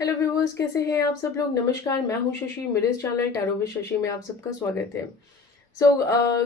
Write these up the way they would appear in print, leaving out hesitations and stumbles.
Hello viewers, कैसे हैं आप सब लोग। नमस्कार, मैं हूं शशि। मेरे इस चैनल टैरो विद शशि में आप सबका स्वागत है। सो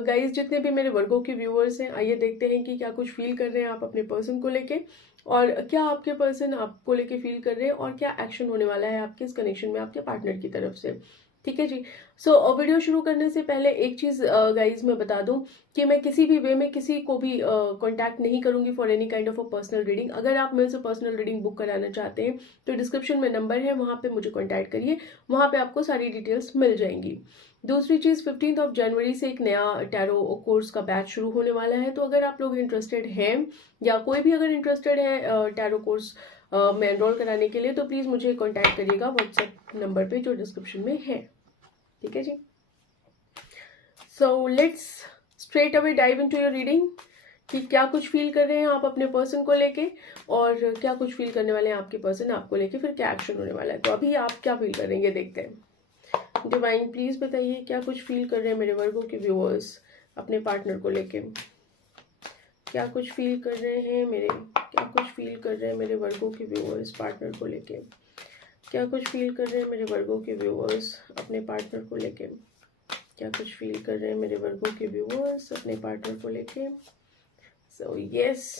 गाइस, जितने भी मेरे वर्गों के व्यूअर्स हैं, आइए देखते हैं कि क्या कुछ फील कर रहे हैं आप अपने पर्सन को लेके, और क्या आपके पर्सन आपको लेके फील कर रहे हैं, और क्या एक्शन होने वाला है आपके इस कनेक्शन में आपके पार्टनर की तरफ से। ठीक है जी। सो वीडियो शुरू करने से पहले एक चीज गाइज मैं बता दूं कि मैं किसी भी वे में किसी को भी कांटेक्ट नहीं करूंगी for any kind of a personal reading. अगर आप मेरे से पर्सनल रीडिंग बुक कराना चाहते हैं तो डिस्क्रिप्शन में नंबर है, वहां पे मुझे कांटेक्ट करिए, वहां पे आपको सारी डिटेल्स मिल जाएंगी। दूसरी चीज, 15 जनवरी से एक नया टैरो कोर्स का बैच शुरू होने वाला है, तो अगर आप लोग इंटरेस्टेड हैं या कोई भी अगर इंटरेस्टेड है टैरो कोर्स में एनरोल कराने के लिए, तो प्लीज मुझे कांटेक्ट करिएगा व्हाट्सएप नंबर पे जो डिस्क्रिप्शन में है। ठीक है जी। So let's straight away dive into your reading कि क्या कुछ फील कर रहे हैं आप अपने पर्सन को लेके, और क्या कुछ फील करने वाले हैं आपके पर्सन आपको लेके, फिर क्या एक्शन होने वाला है। तो अभी आप क्या फील कर रहे हैं ये देखते हैं। डिवाइन प्लीज बताइए क्या कुछ फील कर रहे हैं मेरे वर्गों के व्यूअर्स अपने पार्टनर को लेके। क्या कुछ फील कर रहे हैं क्या कुछ फील कर रहे हैं मेरे वर्गों के व्यूअर्स पार्टनर को लेके। क्या कुछ फील कर रहे हैं मेरे वर्गों के व्यूअर्स अपने पार्टनर को लेके। क्या कुछ फील कर रहे हैं मेरे वर्गों के व्यूअर्स अपने पार्टनर को लेके। So yes,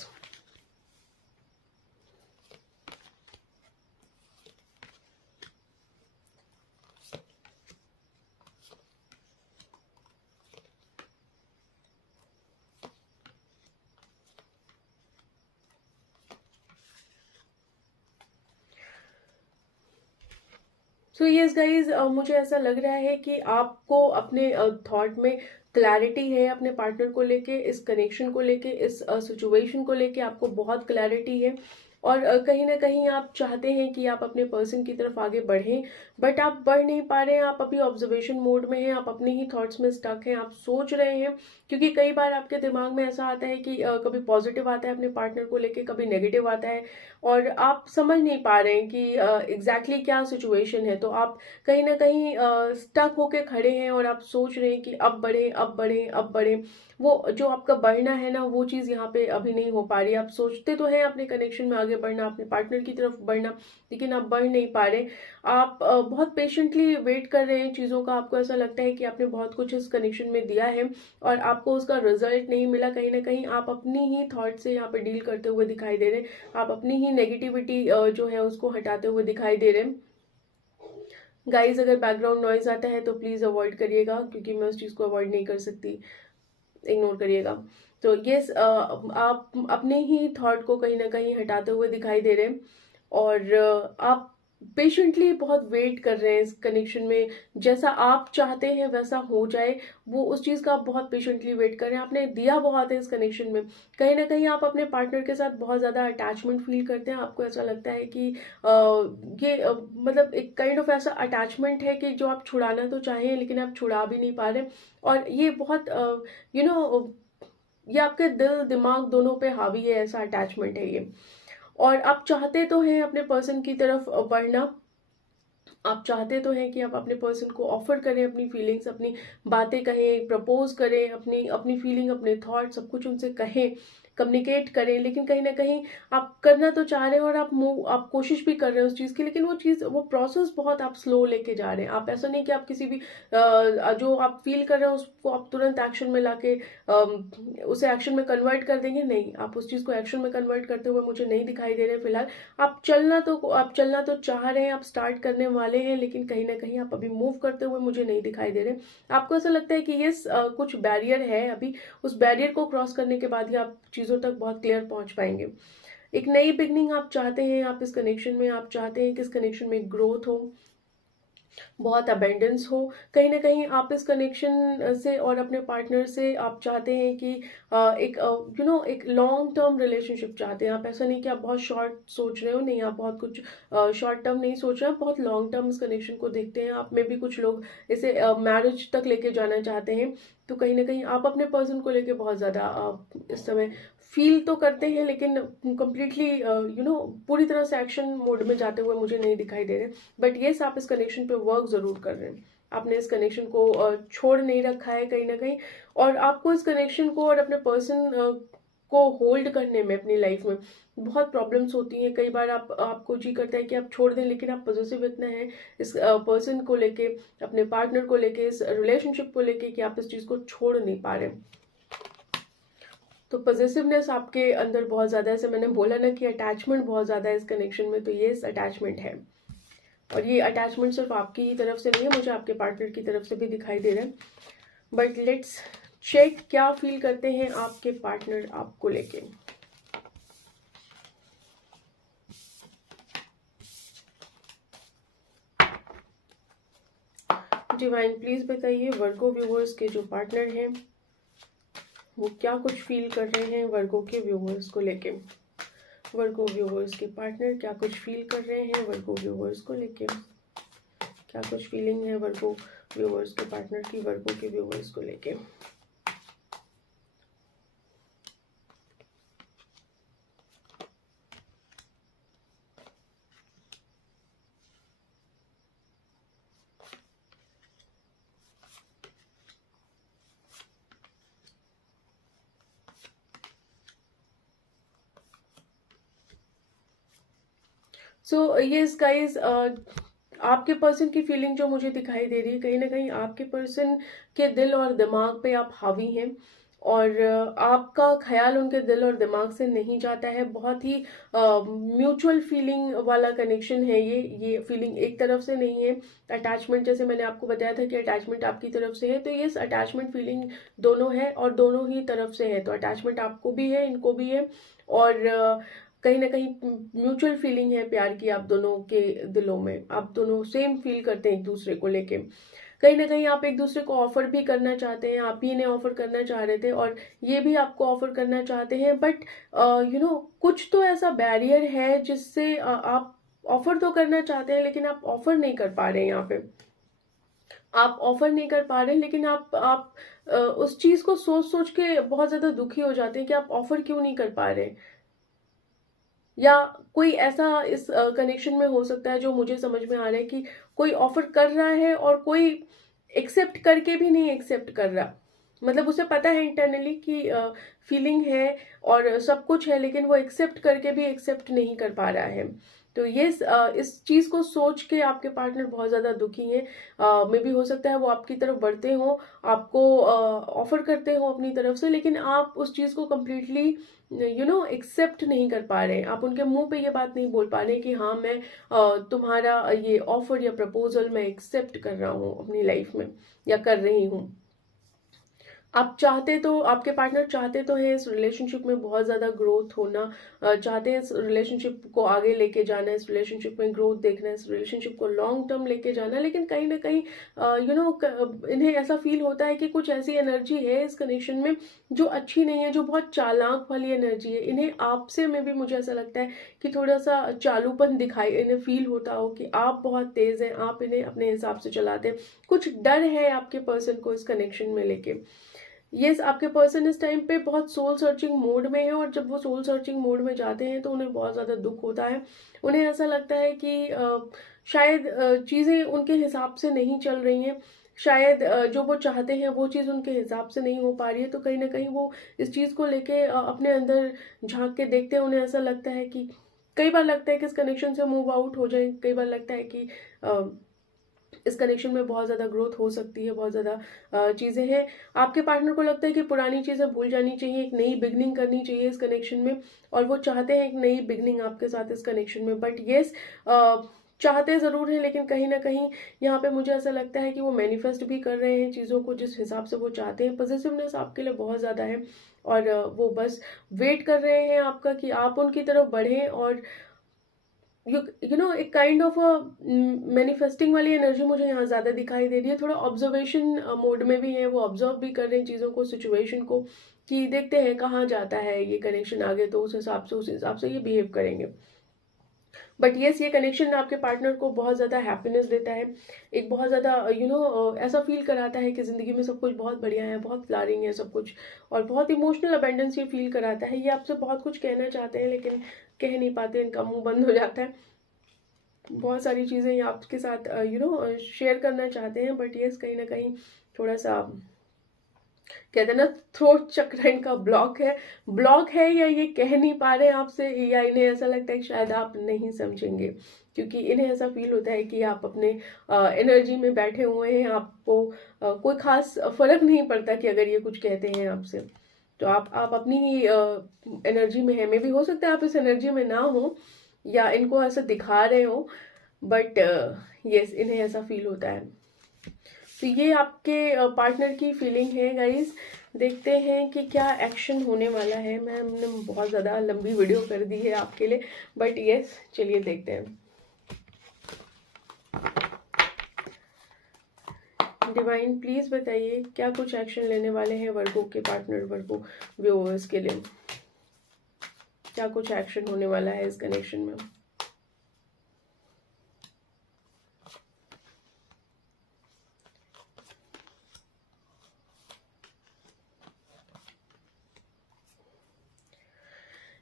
so yes guys, मुझे ऐसा लग रहा है कि आपको अपने थॉट में क्लैरिटी है अपने पार्टनर को लेके, इस कनेक्शन को लेके, इस सिचुएशन को लेके आपको बहुत क्लैरिटी है। और कहीं ना कहीं आप चाहते हैं कि आप अपने पर्सन की तरफ आगे बढ़ें, बट आप बढ़ नहीं पा रहे हैं। आप अभी ऑब्जर्वेशन मोड में हैं, आप अपने ही थॉट्स में स्टक हैं, आप सोच रहे हैं। क्योंकि कई बार आपके दिमाग में ऐसा आता है कि कभी पॉजिटिव आता है अपने पार्टनर को लेके, कभी नेगेटिव आता है, और आप समझ नहीं पा रहे हैं कि एग्जैक्टली क्या सिचुएशन है। तो आप कहीं ना कहीं स्टक होके खड़े हैं और आप सोच रहे हैं कि अब बढ़े, अब बढ़े, अब बढ़े। वो जो आपका बढ़ना है ना, वो चीज यहाँ पे अभी नहीं हो पा रही। आप सोचते तो हैं अपने कनेक्शन में आगे बढ़ना, अपने पार्टनर की तरफ बढ़ना, लेकिन आप बढ़ नहीं पा रहे। आप बहुत पेशेंटली वेट कर रहे हैं चीजों का। आपको ऐसा लगता है कि आपने बहुत कुछ इस कनेक्शन में दिया है और आपको उसका रिजल्ट नहीं मिला। कहीं ना कहीं आप अपनी ही थॉट से यहाँ पे डील करते हुए दिखाई दे रहे हैं। आप अपनी ही नेगेटिविटी जो है उसको हटाते हुए दिखाई दे रहे हैं। गाइज, अगर बैकग्राउंड नॉइज आता है तो प्लीज अवॉइड करिएगा, क्योंकि मैं उस चीज को अवॉइड नहीं कर सकती। इग्नोर करिएगा। तो यस, आप अपने ही थॉट को कहीं ना कहीं हटाते हुए दिखाई दे रहे हैं, और आप पेशेंटली बहुत वेट कर रहे हैं इस कनेक्शन में। जैसा आप चाहते हैं वैसा हो जाए, वो उस चीज का आप बहुत पेशेंटली वेट कर रहे हैं। आपने दिया बहुत है इस कनेक्शन में। कहीं ना कहीं आप अपने पार्टनर के साथ बहुत ज्यादा अटैचमेंट फील करते हैं। आपको ऐसा लगता है कि मतलब एक काइंड ऑफ ऐसा अटैचमेंट है कि जो आप छुड़ाना तो चाहें लेकिन आप छुड़ा भी नहीं पा रहे। और ये बहुत यू नो ये आपके दिल दिमाग दोनों पे हावी है, ऐसा अटैचमेंट है ये। और आप चाहते तो हैं अपने पर्सन की तरफ बढ़ना। आप चाहते तो हैं कि आप अपने पर्सन को ऑफर करें अपनी फीलिंग्स, अपनी बातें कहें, प्रपोज करें, अपनी अपनी फीलिंग, अपने थॉट सब कुछ उनसे कहें, कम्युनिकेट करें। लेकिन कहीं ना कहीं आप करना तो चाह रहे हैं और आप कोशिश भी कर रहे हैं उस चीज की, लेकिन वो प्रोसेस बहुत आप स्लो लेके जा रहे हैं। आप ऐसा नहीं कि आप किसी भी जो आप फील कर रहे हैं उसको आप तुरंत एक्शन में लाके उसे एक्शन में कन्वर्ट कर देंगे। नहीं, आप उस चीज को एक्शन में कन्वर्ट करते हुए मुझे नहीं दिखाई दे रहे फिलहाल। आप चलना तो चाह रहे हैं, आप स्टार्ट करने वाले हैं, लेकिन कहीं ना कहीं आप अभी मूव करते हुए मुझे नहीं दिखाई दे रहे। आपको ऐसा लगता है कि ये कुछ बैरियर है अभी, उस बैरियर को क्रॉस करने के बाद ही आप चीजों तक बहुत क्लियर पहुंच पाएंगे। एक नई बिगनिंग आप चाहते हैं, आप इस कनेक्शन में आप चाहते हैं कि इस कनेक्शन में ग्रोथ हो, बहुत अबेंडेंस हो। कहीं ना कहीं आप इस कनेक्शन से और अपने पार्टनर से आप चाहते हैं कि एक एक लॉन्ग टर्म रिलेशनशिप चाहते हैं। आप ऐसा नहीं कि आप बहुत शॉर्ट सोच रहे हो, नहीं, आप बहुत कुछ शॉर्ट टर्म नहीं सोच रहे हैं, आप बहुत लॉन्ग टर्म इस कनेक्शन को देखते हैं। आप में भी कुछ लोग इसे मैरिज तक लेके जाना चाहते हैं। तो कहीं ना कहीं आप अपने पर्सन को लेके बहुत ज्यादा इस समय फील तो करते हैं, लेकिन कंप्लीटली पूरी तरह से एक्शन मोड में जाते हुए मुझे नहीं दिखाई दे रहे। बट येस, आप इस कनेक्शन पे वर्क जरूर कर रहे हैं। आपने इस कनेक्शन को छोड़ नहीं रखा है कहीं ना कहीं, और आपको इस कनेक्शन को और अपने पर्सन को होल्ड करने में अपनी लाइफ में बहुत प्रॉब्लम्स होती हैं। कई बार आपको जी करता है कि आप छोड़ दें, लेकिन आप पॉजिटिव इतना है इस पर्सन को लेके, अपने पार्टनर को लेके, इस रिलेशनशिप को लेके कि आप इस चीज़ को छोड़ नहीं पा रहे। तो पॉजिटिवनेस आपके अंदर बहुत ज़्यादा है। जैसे मैंने बोला ना कि अटैचमेंट बहुत ज़्यादा है इस कनेक्शन में, तो ये इस अटैचमेंट है। और ये अटैचमेंट सिर्फ आपकी ही तरफ से नहीं है, मुझे आपके पार्टनर की तरफ से भी दिखाई दे रहा है। बट लेट्स चेक क्या फील करते हैं आपके पार्टनर आपको लेके। डिवाइन प्लीज बताइए वर्गो व्यूअर्स के जो पार्टनर हैं वो क्या कुछ फील कर रहे हैं वर्गो के व्यूअर्स को लेके। वर्गो व्यूअर्स के पार्टनर क्या कुछ फील कर रहे हैं वर्गो व्यूअर्स को लेके। क्या कुछ फीलिंग है वर्गो व्यूअर्स के पार्टनर की वर्गो के व्यूअर्स को लेके। सो यस गाइस, आपके पर्सन की फीलिंग जो मुझे दिखाई दे रही है, कहीं ना कहीं आपके पर्सन के दिल और दिमाग पे आप हावी हैं और आपका ख्याल उनके दिल और दिमाग से नहीं जाता है। बहुत ही म्यूचुअल फीलिंग वाला कनेक्शन है ये फीलिंग एक तरफ से नहीं है। अटैचमेंट, जैसे मैंने आपको बताया था कि अटैचमेंट आपकी तरफ से है, तो ये अटैचमेंट फीलिंग दोनों है और दोनों ही तरफ से है। तो अटैचमेंट आपको भी है, इनको भी है, और कहीं ना कहीं म्यूचुअल फीलिंग है प्यार की आप दोनों के दिलों में। आप दोनों सेम फील करते हैं एक दूसरे को लेके। कहीं ना कहीं आप एक दूसरे को ऑफर भी करना चाहते हैं, आप ही इन्हें ऑफर करना चाह रहे थे और ये भी आपको ऑफर करना चाहते हैं। बट कुछ तो ऐसा बैरियर है जिससे आप ऑफर तो करना चाहते हैं लेकिन आप ऑफर नहीं कर पा रहे हैं। यहाँ पे आप ऑफर नहीं कर पा रहे हैं, लेकिन आप उस चीज को सोच सोच के बहुत ज्यादा दुखी हो जाते हैं कि आप ऑफर क्यों नहीं कर पा रहे। या कोई ऐसा इस कनेक्शन में हो सकता है जो मुझे समझ में आ रहा है कि कोई ऑफर कर रहा है और कोई एक्सेप्ट करके भी नहीं एक्सेप्ट कर रहा। मतलब उसे पता है इंटरनली कि फीलिंग है और सब कुछ है, लेकिन वो एक्सेप्ट करके भी एक्सेप्ट नहीं कर पा रहा है। तो ये इस चीज को सोच के आपके पार्टनर बहुत ज्यादा दुखी हैं। मे भी हो सकता है वो आपकी तरफ बढ़ते हो, आपको ऑफर करते हो अपनी तरफ से, लेकिन आप उस चीज को कम्प्लीटली एक्सेप्ट नहीं कर पा रहे हैं। आप उनके मुंह पे ये बात नहीं बोल पा रहे कि हाँ मैं तुम्हारा ये ऑफर या प्रपोजल मैं एक्सेप्ट कर रहा हूँ अपनी लाइफ में या कर रही हूँ। आप चाहते तो, आपके पार्टनर चाहते तो है इस रिलेशनशिप में बहुत ज़्यादा ग्रोथ होना, चाहते हैं इस रिलेशनशिप को आगे लेके जाना, इस रिलेशनशिप में ग्रोथ देखना, इस रिलेशनशिप को लॉन्ग टर्म लेके जाना, लेकिन कहीं ना कहीं इन्हें ऐसा फील होता है कि कुछ ऐसी एनर्जी है इस कनेक्शन में जो अच्छी नहीं है, जो बहुत चालाक वाली एनर्जी है। इन्हें आपसे में भी मुझे ऐसा लगता है कि थोड़ा सा चालूपन दिखाई इन्हें फील होता हो कि आप बहुत तेज हैं, आप इन्हें अपने हिसाब से चलाते हैं। कुछ डर है आपके पर्सन को इस कनेक्शन में लेके। यस, आपके पर्सन इस टाइम पे बहुत सोल सर्चिंग मोड में है और जब वो सोल सर्चिंग मोड में जाते हैं तो उन्हें बहुत ज़्यादा दुख होता है। उन्हें ऐसा लगता है कि शायद चीज़ें उनके हिसाब से नहीं चल रही हैं, शायद जो वो चाहते हैं वो चीज़ उनके हिसाब से नहीं हो पा रही है। तो कहीं ना कहीं वो इस चीज़ को लेके अपने अंदर झांक के देखते हैं। उन्हें ऐसा लगता है कि कई बार लगता है कि इस कनेक्शन से मूव आउट हो जाए, कई बार लगता है कि इस कनेक्शन में बहुत ज़्यादा ग्रोथ हो सकती है, बहुत ज़्यादा चीज़ें हैं। आपके पार्टनर को लगता है कि पुरानी चीज़ें भूल जानी चाहिए, एक नई बिगनिंग करनी चाहिए इस कनेक्शन में, और वो चाहते हैं एक नई बिगनिंग आपके साथ इस कनेक्शन में। बट येस, चाहते ज़रूर हैं, लेकिन कहीं ना कहीं यहाँ पे मुझे ऐसा लगता है कि वो मैनिफेस्ट भी कर रहे हैं चीज़ों को जिस हिसाब से वो चाहते हैं। पॉजिटिवनेस आपके लिए बहुत ज़्यादा है और वो बस वेट कर रहे हैं आपका कि आप उनकी तरफ बढ़ें। और एक काइंड ऑफ मैनिफेस्टिंग वाली एनर्जी मुझे यहाँ ज्यादा दिखाई दे रही है। थोड़ा ऑब्जर्वेशन मोड में भी है, वो ऑब्जर्व भी कर रहे हैं चीजों को, सिचुएशन को, कि देखते हैं कहाँ जाता है ये कनेक्शन आगे, तो उस हिसाब से ये बिहेव करेंगे। बट येस, ये कनेक्शन आपके पार्टनर को बहुत ज़्यादा हैप्पीनेस देता है, एक बहुत ज़्यादा ऐसा फील कराता है कि ज़िंदगी में सब कुछ बहुत बढ़िया है, बहुत फ्लारिंग है सब कुछ, और बहुत इमोशनल अबेंडेंस ये फील कराता है। ये आपसे बहुत कुछ कहना चाहते हैं लेकिन कह नहीं पाते, इनका मुंह बंद हो जाता है। बहुत सारी चीज़ें ये आपके साथ शेयर करना चाहते हैं, बट येस कहीं ना कहीं थोड़ा सा कहते हैं ना, थ्रोट चक्र इनका ब्लॉक है या ये कह नहीं पा रहे हैं आपसे, या इन्हें ऐसा लगता है कि शायद आप नहीं समझेंगे, क्योंकि इन्हें ऐसा फील होता है कि आप अपने एनर्जी में बैठे हुए हैं, आपको कोई खास फर्क नहीं पड़ता कि अगर ये कुछ कहते हैं आपसे, तो आप अपनी एनर्जी में है। मे भी हो सकता है आप इस एनर्जी में ना हो या इनको ऐसा दिखा रहे हो, बट यस, इन्हें ऐसा फील होता है। तो ये आपके पार्टनर की फीलिंग है गाइस। देखते हैं कि क्या एक्शन होने वाला है। मैंने बहुत ज़्यादा लंबी वीडियो कर दी है आपके लिए, बट यस, चलिए देखते हैं। डिवाइन प्लीज बताइए क्या कुछ एक्शन लेने वाले हैं वर्गो के पार्टनर, वर्गो व्यूअर्स के लिए, क्या कुछ एक्शन होने वाला है इस कनेक्शन में।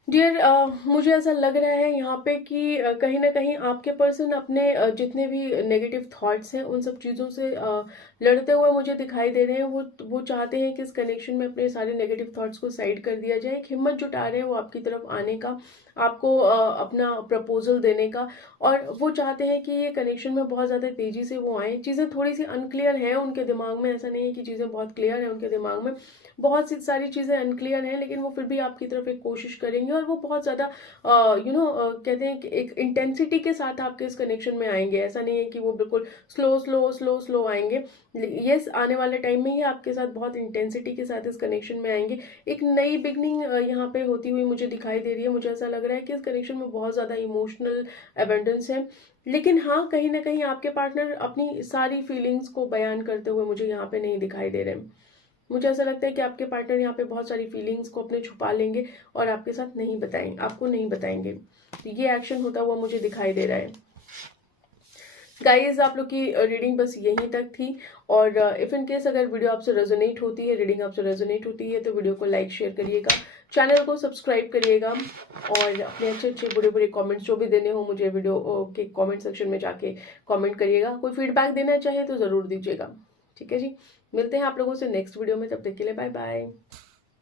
डियर, मुझे ऐसा लग रहा है यहाँ पे कि कहीं ना कहीं आपके पर्सन अपने जितने भी नेगेटिव थॉट्स हैं उन सब चीज़ों से लड़ते हुए मुझे दिखाई दे रहे हैं। वो चाहते हैं कि इस कनेक्शन में अपने सारे नेगेटिव थॉट्स को साइड कर दिया जाए। एक हिम्मत जुटा रहे हैं वो आपकी तरफ आने का, आपको अपना प्रपोजल देने का, और वो चाहते हैं कि ये कनेक्शन में बहुत ज़्यादा तेज़ी से वो आए। चीज़ें थोड़ी सी अनक्लियर हैं उनके दिमाग में, ऐसा नहीं है कि चीज़ें बहुत क्लियर हैं उनके दिमाग में, बहुत सी सारी चीज़ें अनक्लियर हैं, लेकिन वो फिर भी आपकी तरफ एक कोशिश करेंगे, और वो बहुत ज़्यादा कहते हैं कि एक इंटेंसिटी के साथ आपके इस कनेक्शन में आएंगे। ऐसा नहीं है कि वो बिल्कुल स्लो स्लो स्लो स्लो आएंगे। यस, आने वाले टाइम में ही आपके साथ बहुत इंटेंसिटी के साथ इस कनेक्शन में आएंगे। एक नई बिगनिंग यहाँ पे होती हुई मुझे दिखाई दे रही है। मुझे ऐसा लग रहा है कि इस कनेक्शन में बहुत ज़्यादा इमोशनल अबेंडेंस है, लेकिन हाँ, कहीं ना कहीं आपके पार्टनर अपनी सारी फीलिंग्स को बयान करते हुए मुझे यहाँ पे नहीं दिखाई दे रहे हैं। मुझे ऐसा लगता है कि आपके पार्टनर यहाँ पे बहुत सारी फीलिंग्स को अपने छुपा लेंगे और आपके साथ नहीं बताएंगे, आपको नहीं बताएंगे। तो ये एक्शन होता हुआ मुझे दिखाई दे रहा है। गाइस, आप लोग की रीडिंग बस यहीं तक थी, और इफ इन केस अगर वीडियो आपसे रेजोनेट होती है, रीडिंग आपसे रेजोनेट होती है, तो वीडियो को लाइक शेयर करिएगा, चैनल को सब्सक्राइब करिएगा, और अपने अच्छे अच्छे बुरे बुरे कमेंट्स जो भी देने हो मुझे वीडियो के कमेंट सेक्शन में जाके कमेंट करिएगा। कोई फीडबैक देना चाहे तो ज़रूर दीजिएगा। ठीक है जी, मिलते हैं आप लोगों से नेक्स्ट वीडियो में, तब तक के लिए बाय बाय।